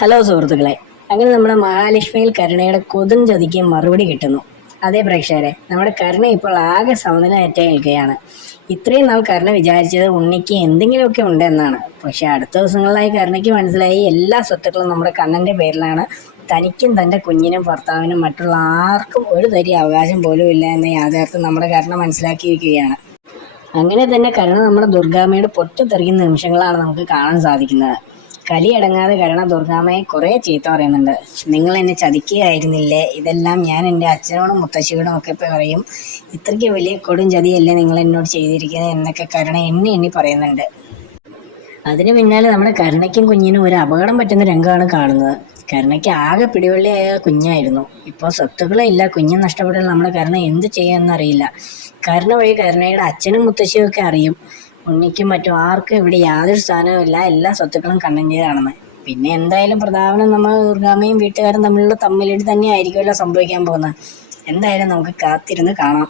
Hello സുഹൃത്തുക്കളെ, അങ്ങനെ നമ്മുടെ മഹാലക്ഷ്മിയിൽ കരുണയുടെ കൊതും ചതിക്ക് മറുപടി കിട്ടുന്നു. അതേ പ്രേക്ഷകരെ, നമ്മുടെ കരുണ ഇപ്പോൾ ആകെ സമനിലയേറ്റ് നിൽക്കുകയാണ്. ഇത്രയും നാൾ കരുണ വിചാരിച്ചത് ഉണ്ണിക്ക് എന്തെങ്കിലുമൊക്കെ ഉണ്ടെന്നാണ്. പക്ഷെ അടുത്ത ദിവസങ്ങളിലായി കരുണയ്ക്ക് മനസ്സിലായി എല്ലാ സ്വത്തുക്കളും നമ്മുടെ കണ്ണന്റെ പേരിലാണ്. തനിക്കും തൻ്റെ കുഞ്ഞിനും ഭർത്താവിനും മറ്റുള്ള ആർക്കും ഒരു തരി അവകാശം പോലും ഇല്ല എന്ന യാഥാർത്ഥ്യം നമ്മുടെ കരുണ മനസ്സിലാക്കിയിരിക്കുകയാണ്. അങ്ങനെ തന്നെ കരുണ നമ്മുടെ ദുർഗാമ്മയുടെ പൊട്ടിത്തെറിക്കുന്ന നിമിഷങ്ങളാണ് നമുക്ക് കാണാൻ സാധിക്കുന്നത്. കലിയടങ്ങാതെ കരുണ ദുർഗാമ്മയെ കുറേ ചീത്ത പറയുന്നുണ്ട്. നിങ്ങൾ എന്നെ ചതിക്കുകയായിരുന്നില്ലേ, ഇതെല്ലാം ഞാൻ എൻ്റെ അച്ഛനോടും മുത്തശ്ശിയോടും ഒക്കെ പറയും, ഇത്രയ്ക്ക് വലിയ കൊടും ചതിയല്ലേ നിങ്ങൾ എന്നോട് ചെയ്തിരിക്കുന്നത് എന്നൊക്കെ കരുണ എണ്ണി പറയുന്നുണ്ട്. അതിന് പിന്നാലെ നമ്മുടെ കരുണയ്ക്കും കുഞ്ഞിനും ഒരു അപകടം പറ്റുന്ന രംഗമാണ് കാണുന്നത്. കരുണയ്ക്ക് ആകെ പിടിവള്ളിയായ കുഞ്ഞായിരുന്നു. ഇപ്പോൾ സ്വത്തുക്കളും ഇല്ല, കുഞ്ഞും നഷ്ടപ്പെട്ടാൽ നമ്മുടെ കരുണ എന്ത് ചെയ്യുമെന്നറിയില്ല. കരുണ വഴി കരുണയുടെ അച്ഛനും മുത്തശ്ശിയും ഒക്കെ അറിയും ഉണ്ണിക്കും മറ്റും ആർക്കും ഇവിടെ യാതൊരു സ്ഥാനവും ഇല്ല, എല്ലാ സ്വത്തുക്കളും കണ്ണൻ്റേതാണെന്ന്. പിന്നെ എന്തായാലും പ്രതാപനും നമ്മൾ ദുർഗാമ്മയും വീട്ടുകാരും തമ്മിലുള്ള തമ്മിലടി തന്നെ ആയിരിക്കുമല്ലോ സംഭവിക്കാൻ പോകുന്നത്. എന്തായാലും നമുക്ക് കാത്തിരുന്ന് കാണാം.